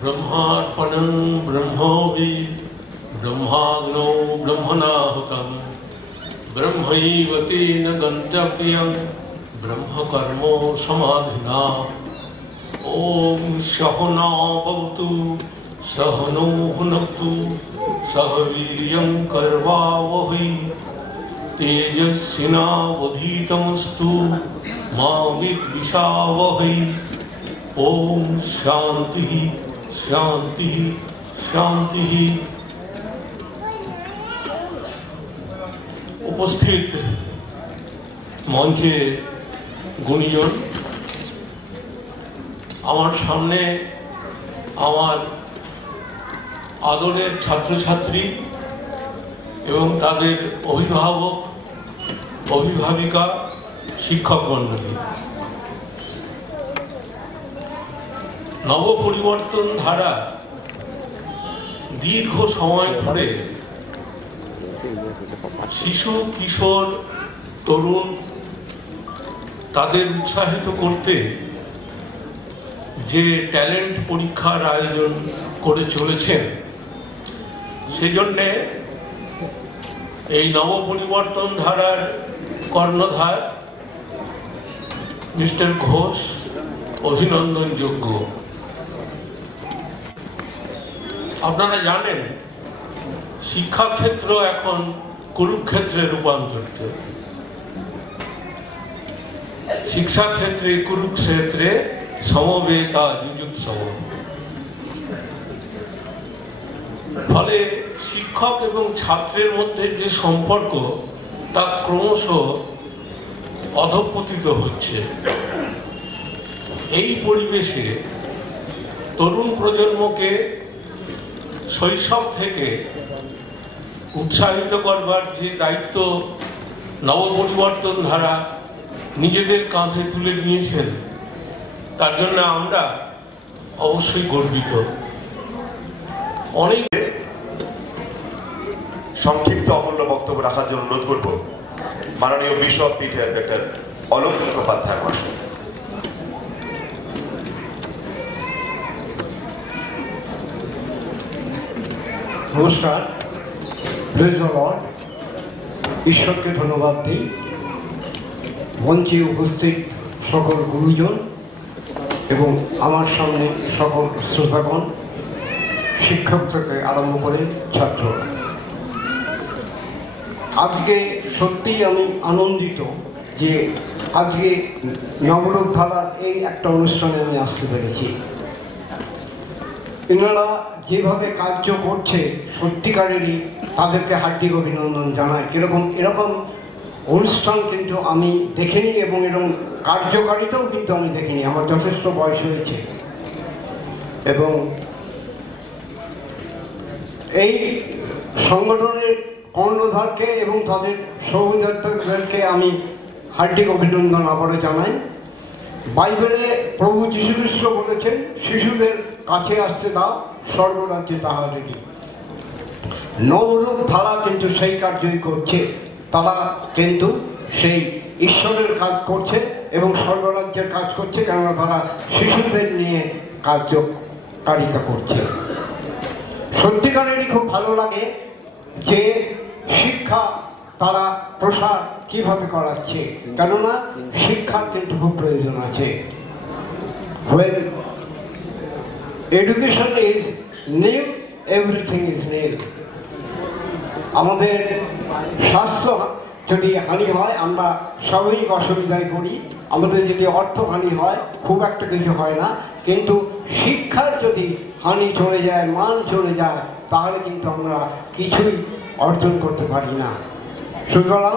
ब्रह्मार्पणं ब्रह्मोऽपि ब्रह्माग्नौ ब्रह्मणाहुतं ब्रह्मैव तेन गन्तव्यं ब्रह्मकर्मो समाधिना। ॐ सहना भवतु सहनौ भुनक्तु सह वीर्यं करवावहै तेजस्विनावधीतमस्तु मा विद्विषावहै। ओम शांति शांति शांति। उपस्थित मंचे गुणीजन, আমার সামনে আমার আদরের ছাত্রছাত্রী এবং তাদের অভিভাবক অভিভাবিকা শিক্ষক মণ্ডলী, নব পরিবর্তন ধারা দীর্ঘ সময় ধরে শিশু কিশোর তরুণ তাদের উৎসাহিত করতে যে ট্যালেন্ট পরীক্ষার আয়োজন করে চলেছেন, সেজন্য এই নব পরিবর্তন ধারার কর্ণধার মিস্টার ঘোষ অভিনন্দনযোগ্য। আপনারা জানেন শিক্ষাক্ষেত্র এখন কুরুক্ষেত্রে রূপান্তরিত। শিক্ষাক্ষেত্রে কুরুক্ষেত্রে সমবেতা যুযুৎসব। ফলে শিক্ষক এবং ছাত্রের মধ্যে যে সম্পর্ক তা ক্রমশ অধঃপতিত হচ্ছে। এই পরিবেশে তরুণ প্রজন্মকে শৈশব থেকে উৎসাহিত করবার যে দায়িত্ব নবপরিবর্তন ধারা নিজেদের কাঁধে তুলে নিয়েছেন, তার জন্য আমরা অবশ্যই গর্বিত। অনেক সংক্ষিপ্ত অমূল্য বক্তব্য রাখার জন্য অনুরোধ করব মাননীয় bishop Peter doctor Alok Mukhopadhyay মহাশয়। নমস্কার, প্রেজ দ্য লর্ড। ঈশ্বরকে ধন্যবাদ দিই। মঞ্চে উপস্থিত সকল গুরুজন এবং আমার সামনে সকল শ্রোতাগণ, শিক্ষক থেকে আরম্ভ করে ছাত্র, আজকে সত্যিই আমি আনন্দিত যে আজকে নবরূপ ধারার এই একটা অনুষ্ঠানে আমি আসতে পেরেছি। এনারা যেভাবে কার্য করছে সত্যিকারেরই তাদেরকে হার্দিক অভিনন্দন জানাই। এরকম অনুষ্ঠান কিন্তু আমি দেখিনি এবং এরকম কার্যকারিতাও কিন্তু আমি দেখিনি। আমার যথেষ্ট বয়স হয়েছে এবং এই সংগঠনের কর্ণধারকে এবং তাদের সহযোদ্ধাদেরকে আমি হার্দিক অভিনন্দন আবারও জানাই। বাইবেলে প্রভু যীশু খ্রিস্ট বলেছেন, শিশুদের কাছে আসতে দাও, স্বর্গরাজ্যে তাহাদেরই। নবরূপ ধারা কিন্তু সেই কার্যই করছে। তারা কিন্তু সেই ঈশ্বরের কাজ করছে এবং স্বর্গরাজ্যের কাজ করছে, কেননা তারা শিশুদের নিয়ে কার্যকারিতা করছে। সত্যিকারেরই খুব ভালো লাগে যে শিক্ষা তারা প্রসার কিভাবে করাচ্ছে, কেননা শিক্ষার কিন্তু খুব প্রয়োজন আছে। When education is nil, everything is nil. আমাদের স্বাস্থ্য যদি হানি হয় আমরা স্বাভাবিক অসুবিধায় পড়ি, আমাদের যদি অর্থহানি হয় খুব একটা কিছু হয় না, কিন্তু শিক্ষার যদি হানি চলে যায়, মান চলে যায়, তাহলে কিন্তু আমরা কিছুই অর্জন করতে পারি না। সুতরাং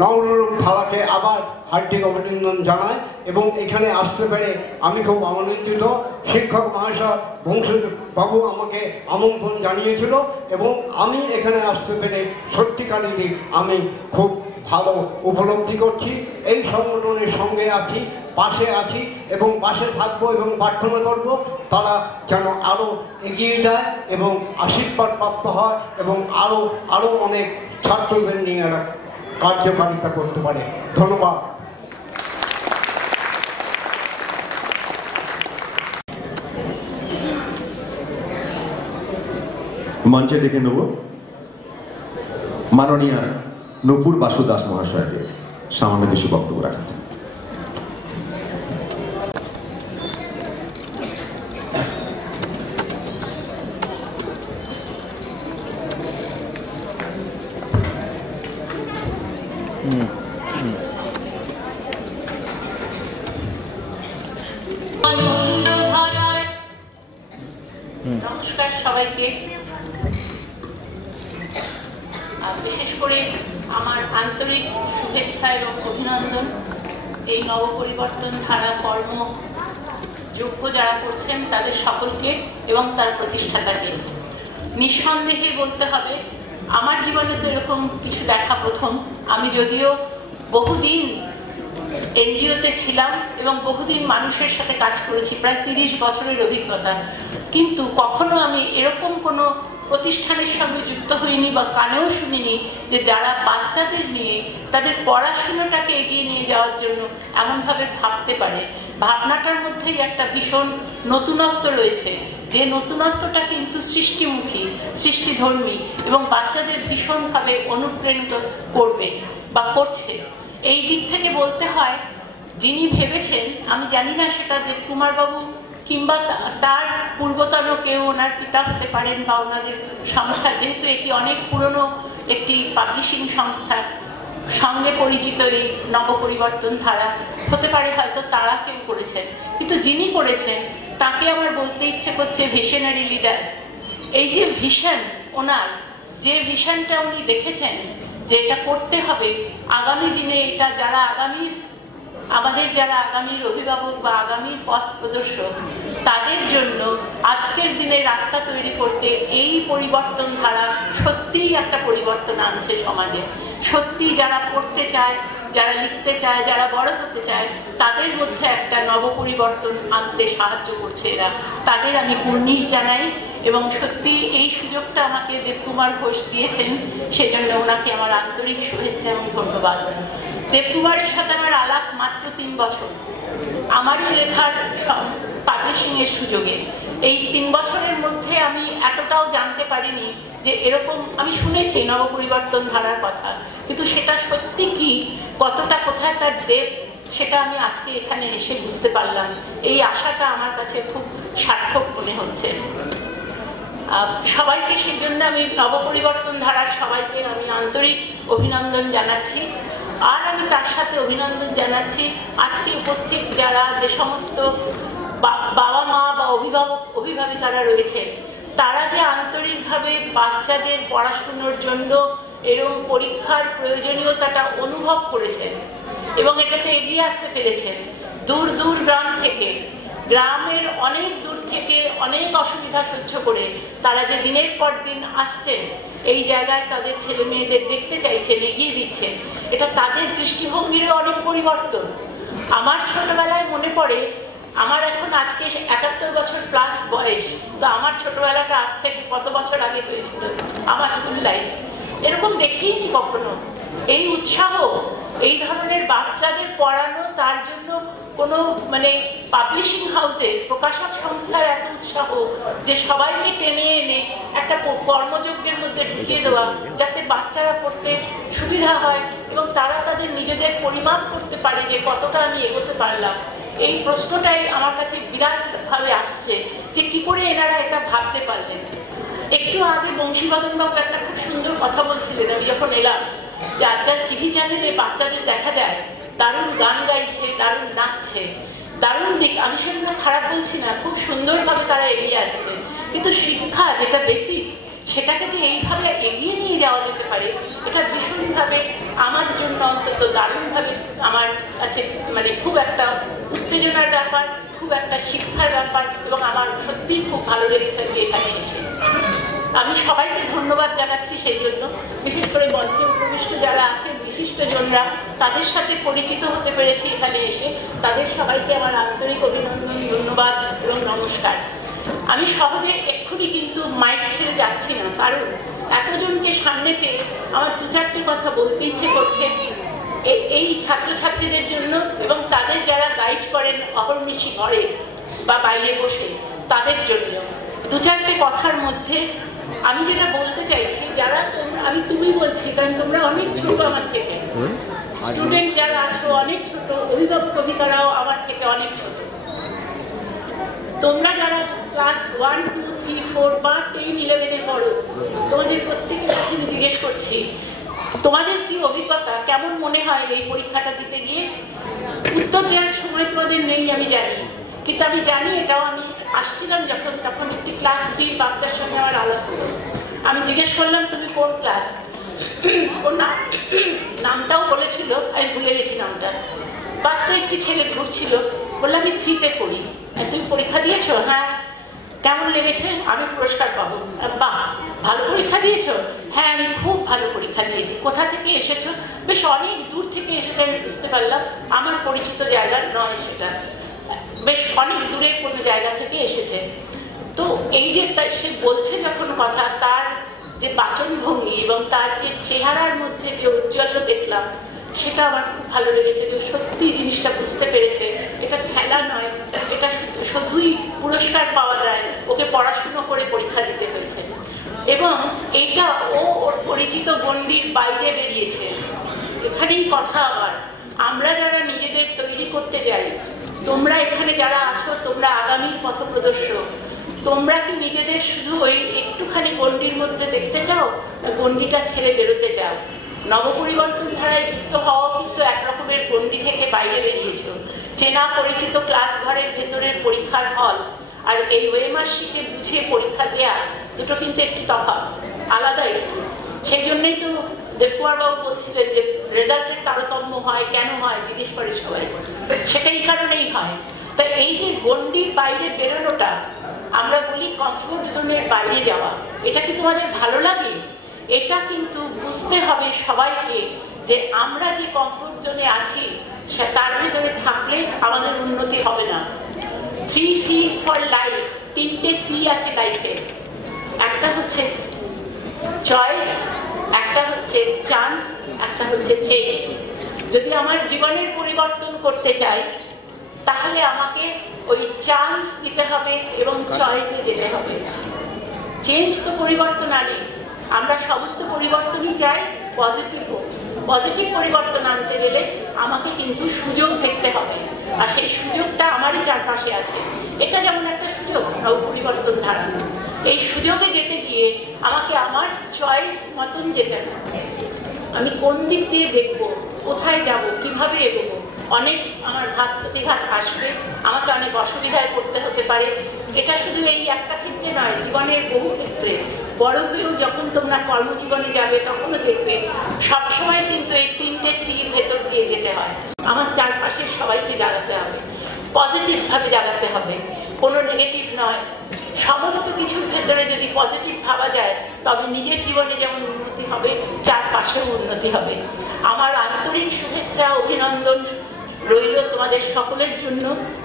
নবরূপ ধারাকে আবার হার্দিক অভিনন্দন জানাই এবং এখানে আসতে পেরে আমি খুব আনন্দিত। শিক্ষক মহাশয় বংশবাবু আমাকে আমন্ত্রণ জানিয়েছিল এবং আমি এখানে আসতে পেরে সত্যিকারেরই আমি খুব ভালো উপলব্ধি করছি। এই সংগঠনের সঙ্গে আছি, পাশে আছি এবং পাশে থাকবো এবং প্রার্থনা করব তারা যেন আরও এগিয়ে যায় এবং আশীর্বাদ প্রাপ্ত হয় এবং আরও অনেক ছাত্রদের নিয়ে কার্যকারিতা করতে পারে। ধন্যবাদ। মঞ্চে দেখে নেব মাননীয়া নূপুর বাসু দাস মহাশয়কে সামান্য কিছু বক্তব্য রাখতে। নমস্কার সবাইকে। বিশেষ করে আমার আন্তরিক শুভেচ্ছা এবং অভিনন্দন এই নবপরিবর্তন ধারা কর্ম যোগ্য যারা করছেন তাদের সকলকে এবং তার প্রতিষ্ঠাতাকে। নিঃসন্দেহে বলতে হবে আমার জীবনে তো এরকম কিছু দেখা প্রথম। আমি যদিও বহুদিন এনজিওতে ছিলাম এবং বহুদিন মানুষের সাথে কাজ করেছি, প্রায় 30 বছরের অভিজ্ঞতা, কিন্তু কখনো আমি এরকম কোনো প্রতিষ্ঠানের সঙ্গে যুক্ত হইনি বা কানেও শুনিনি যে যারা বাচ্চাদের নিয়ে তাদের পড়াশোনাটাকে এগিয়ে নিয়ে যাওয়ার জন্য এমনভাবে ভাবতে পারে। ভাবনাটার মধ্যেই একটা ভীষণ নতুনত্ব রয়েছে, যে নতুনত্বটা কিন্তু সৃষ্টিমুখী, সৃষ্টিধর্মী এবং বাচ্চাদের ভীষণভাবে অনুপ্রাণিত করবে বা করছে। এই দিক থেকে বলতে হয় যিনি ভেবেছেন, আমি জানি না সেটা দেবকুমার বাবু কিংবা তার পূর্বতন কেউ, ওনার পিতা হতে পারেন বা ওনাদের সংস্থা, যেহেতু এটি অনেক পুরনো একটি পাবলিশিং সংস্থা, সঙ্গে পরিচিত এই নবপরিবর্তন ধারা হতে পারে, হয়তো তারা কেউ করেছেন, কিন্তু যিনি করেছেন তাকে আমার বলতে ইচ্ছে করছে ভিশনারি লিডার। এই যে ভিশন, ওনার যে ভিশনটা উনি দেখেছেন যে এটা করতে হবে আগামী দিনে, এটা যারা আমাদের যারা আগামীর অভিভাবক বা আগামীর পথ প্রদর্শক, তাদের জন্য আজকের দিনে রাস্তা তৈরি করতে এই পরিবর্তন ধারা সত্যিই একটা পরিবর্তন আনছে সমাজে। সত্যি যারা পড়তে চায়, যারা লিখতে চায়, যারা বড় হতে চায়, তাদের মধ্যে একটা নবপরিবর্তন আনতে সাহায্য করছে এরা। তাদের আমি কুর্নিশ জানাই এবং সত্যি এই সুযোগটা আমাকে দেবকুমার ঘোষ দিয়েছেন, সেজন্য ওনাকে আমার আন্তরিক শুভেচ্ছা এবং ধন্যবাদ। দেবকুমারের সাথে আমার আলাপ মাত্র 3 বছর, আমারই লেখার পাবলিশিং এর সুযোগে। এই 3 বছরের মধ্যে আমি এতটাও জানতে পারিনি যে এরকম, আমি শুনেছি নবপরিবর্তন ধারার কথা, কিন্তু সেটা সত্যি কি, কতটা, কোথায় তার ডেপথ, সেটা আমি আজকে এখানে এসে বুঝতে পারলাম। এই আশাটা আমার কাছে খুব সার্থক মনে হচ্ছে। সবাইকে সেই জন্য আমি নবপরিবর্তন ধারার সবাইকে আমি আন্তরিক অভিনন্দন জানাচ্ছি। আর আমি তার সাথে অভিনন্দন জানাচ্ছি আজকে উপস্থিত যারা, যে সমস্ত বাবা মা বা অভিভাবিকারা রয়েছেন, তারা যে আন্তরিকভাবে বাচ্চাদের পড়াশুনোর জন্য এরকম পরীক্ষার প্রয়োজনীয়তাটা অনুভব করেছেন এবং এটাতে এগিয়ে আসতে পেরেছেন। দূর দূর গ্রাম থেকে, গ্রামের অনেক দূর থেকে অনেক অসুবিধা সহ্য করে তারা যে দিনের পর দিন আসছেন, এই জায়গায় তাদের ছেলে মেয়েদের দেখতে চাইছেন, এগিয়ে দিচ্ছেন, এটা তাদের দৃষ্টিভঙ্গিরও অনেক পরিবর্তন। আমার ছোটবেলায় মনে পড়ে, আমার এখন আজকে 71 বছর প্লাস বয়স, তো আমার ছোটবেলাটা আজ থেকে কত বছর আগে হয়েছিল, আমার স্কুল লাইফ এরকম দেখিনি কখনো। এই উৎসাহ, এই ধরনের বাচ্চাদের পড়ানো, তার জন্য কোনো পাবলিশিং হাউসে, প্রকাশক সংস্থার এত উৎসাহ যে সবাইকে টেনে এনে একটা কর্মযজ্ঞের মধ্যে ঢুকিয়ে দেওয়া, যাতে বাচ্চারা পড়তে সুবিধা হয় এবং তারা তাদের নিজেদের পরিমাপ করতে পারে যে কতটা আমি এগোতে পারলাম। এই প্রশ্নটাই আমার কাছে বিরাটভাবে আসছে যে কি করে এনারা এটা ভাবতে পারলেন। একটু আগে বংশীবদন বাবু একটা খুব সুন্দর কথা বলছিলেন, আমি যখন এলাম, যে আজকাল টিভি চ্যানেলে বাচ্চাদের দেখা যায় দারুণ গান গাইছে, দারুণ নাচছে, দারুণ দিক, আমি সেটা খারাপ বলছি না, খুব সুন্দরভাবে তারা এগিয়ে আসছে, কিন্তু শিক্ষা যেটা বেসিক, সেটাকে যে এইভাবে এগিয়ে নিয়ে যাওয়া যেতে পারে, এটা ভীষণভাবে আমার জন্য অন্তত দারুণভাবে আমার কাছে খুব একটা উত্তেজনার ব্যাপার, খুব একটা শিক্ষার ব্যাপার, এবং আমার সত্যিই খুব ভালো লেগেছে এখানে এসে। আমি সবাইকে ধন্যবাদ জানাচ্ছি সেই জন্য। বিশেষ করে মঞ্চে উপবিষ্ট যারা আছেন বিশিষ্টজনরা, তাদের সাথে পরিচিত হতে পেরেছি এখানে এসে, তাদের সবাইকে আমার আন্তরিক অভিনন্দন, ধন্যবাদ এবং নমস্কার। আমি সহজে এক্ষুনি কিন্তু মাইক ছেড়ে যাচ্ছি না, কারণ এতজনকে সামনে পেয়ে আমার 2-4টে কথা বলতে ইচ্ছে করছে এই ছাত্রছাত্রীদের জন্য এবং তাদের যারা গাইড করেন অহর্নিশি ঘরে বা বাইরে বসে, তাদের জন্য। 2-4টে কথার মধ্যে আমি যেটা বলতে চাইছি, যারা আমি তুমি বলছি কারণ তোমরা অনেক ছোট আমার থেকে, স্টুডেন্ট যারা আছো অনেক ছোট, অভিভাবক অধিকারাও আমার থেকে অনেক ছোট। তোমরা যারা ক্লাস 1, 2, 3, 4 বা 10, 11-এ পড়ো, তোমাদের প্রত্যেকের কাছে আমি জিজ্ঞেস করছি তোমাদের কি অভিজ্ঞতা, কেমন মনে হয় এই পরীক্ষাটা দিতে গিয়ে? উত্তর দেওয়ার সময় তোমাদের নেই আমি জানি, কিন্তু আমি জানি এটাও আমি আসছিলাম যখন, তখন একটি ক্লাস 3 বাচ্চার সঙ্গে আমার আলাপ হলো। আমি জিজ্ঞেস করলাম তুমি কোন ক্লাস, ওর নামটাও বলেছিল, আমি ভুলে গেছি নামটা। বাচ্চা একটি ছেলে ঘুরছিল, বললাম আমি 3-তে পড়ি। তুমি পরীক্ষা দিয়েছো? হ্যাঁ। কেমন লেগেছে? আমি পুরস্কার পাবো। বাহ, ভালো পরীক্ষা দিয়েছো? হ্যাঁ, আমি খুব ভালো পরীক্ষা দিয়েছি। কোথা থেকে এসেছো? বেশ অনেক দূর থেকে এসেছে, আমি বুঝতে পারলাম। আমার পরিচিত জায়গা নয় সেটা, বেশ অনেক দূরের কোনো জায়গা থেকে এসেছে। তো এই যে সে বলছে যখন কথা, তার যে বাচনভঙ্গি এবং তার যে চেহারার মধ্যে যে ঔজ্জ্বল্য দেখলাম, সেটা আমার খুব ভালো লেগেছে। যে সত্যি জিনিসটা বুঝতে পেরেছে এটা খেলা নয়, এটা শুধুই পুরস্কার পাওয়া যায়, ওকে পড়াশুনো করে পরীক্ষা দিতে হয়েছে। এবং এটা ওর পরিচিত গণ্ডির বাইরে বেরিয়েছে। এখানেই কথা আবার, আমরা যারা নিজেদের তৈরি করতে যাই, তোমরা এখানে যারা আছো, তোমরা আগামীর পথপ্রদর্শক। তোমরা কি নিজেদের শুধু ওই একটুখানি গণ্ডির মধ্যে দেখতে চাও, গণ্ডিটা ছেড়ে বেরোতে চাও? নবপরিবর্তন ধারায় যুক্ত হওয়া কিন্তু একরকমের গণ্ডি থেকে বাইরে বেরিয়েছ। চেনা পরিচিত ক্লাস ঘরের ভেতরের পরীক্ষার হল আর এই ওয়েমার শিটে বুঝিয়ে পরীক্ষা দেয়া, দুটো কিন্তু একটু তফাৎ, আলাদাই। সেই জন্যই তো দেবকুমার বাবু বলছিলেন যে রেজাল্টের তারতম্য হয়, কেন হয় জিজ্ঞেস করে সবাই, সেটা এই কারণেই হয়। তা এই যে গণ্ডির বাইরে বেরোনোটা, আমরা বলি কমফোর্ট জোনের বাইরে যাওয়া, এটা কি তোমাদের ভালো লাগে? এটা কিন্তু বুঝতে হবে সবাইকে যে আমরা যে কমফোর্ট জোনে আছি তার ভেতরে থাকলে আমাদের উন্নতি হবে না। 3 C's ফর লাইফ, 3টে সি আছে লাইফে। একটা হচ্ছে চয়েস, একটা হচ্ছে চান্স, একটা হচ্ছে চেঞ্জ। যদি আমার জীবনের পরিবর্তন করতে চাই, তাহলে আমাকে ওই চান্স দিতে হবে এবং চয়েসে যেতে হবে। চেঞ্জ তো পরিবর্তন আনে, আমরা সমস্ত পরিবর্তনই চাই পজিটিভ হোক। পজিটিভ পরিবর্তন আনতে গেলে আমাকে কিন্তু সুযোগ দেখতে হবে, আর সেই সুযোগটা আমারই চারপাশে আছে। এটা যেমন একটা সুযোগ, পরিবর্তন ধারা। এই সুযোগে যেতে গিয়ে আমাকে আমার চয়েস মতন যেতে হবে। আমি কোন দিক দিয়ে দেখবো, কোথায় যাব, কিভাবে এগোবো। অনেক আমার ঘাত প্রতিঘাত আসবে, আমাকে অনেক অসুবিধায় পড়তে হতে পারে। এটা শুধু এই একটা ক্ষেত্রে নয়, জীবনের বহু ক্ষেত্রে। বড় হয়েও যখন তোমরা কর্মজীবনে যাবে, তখনও দেখবে সবসময় কিন্তু এই 3টে সির ভেতর দিয়ে যেতে হয়। আমার চারপাশের সবাইকে জাগাতে হবে, পজিটিভ ভাবে জাগাতে হবে, কোনো নেগেটিভ নয়। সমস্ত কিছুর ভেতরে যদি পজিটিভ ভাবা যায়, তবে নিজের জীবনে যেমন উন্নতি হবে, চারপাশেও উন্নতি হবে। আমার আন্তরিক শুভেচ্ছা, অভিনন্দন রইল তোমাদের সকলের জন্য।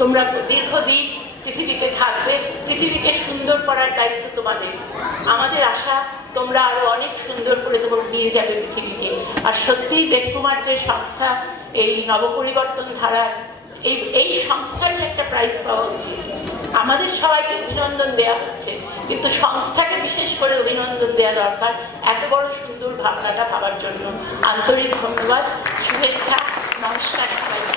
তোমরা দীর্ঘদিন পৃথিবীতে থাকবে, পৃথিবীকে সুন্দর করার দায়িত্ব তোমাদের। আমাদের আশা তোমরা আরো অনেক সুন্দর করে নিয়ে যাবে পৃথিবীকে। আর সত্যিই দেবকুমারদের সংস্থা, এই নবপরিবর্তন ধারার এই সংস্থারই একটা প্রাইজ পাওয়া উচিত। আমাদের সবাইকে অভিনন্দন দেওয়া হচ্ছে, কিন্তু সংস্থাকে বিশেষ করে অভিনন্দন দেওয়া দরকার এত বড় সুন্দর ভাবনাটা ভাবার জন্য। আন্তরিক ধন্যবাদ, শুভেচ্ছা, নমস্কার সবাইকে।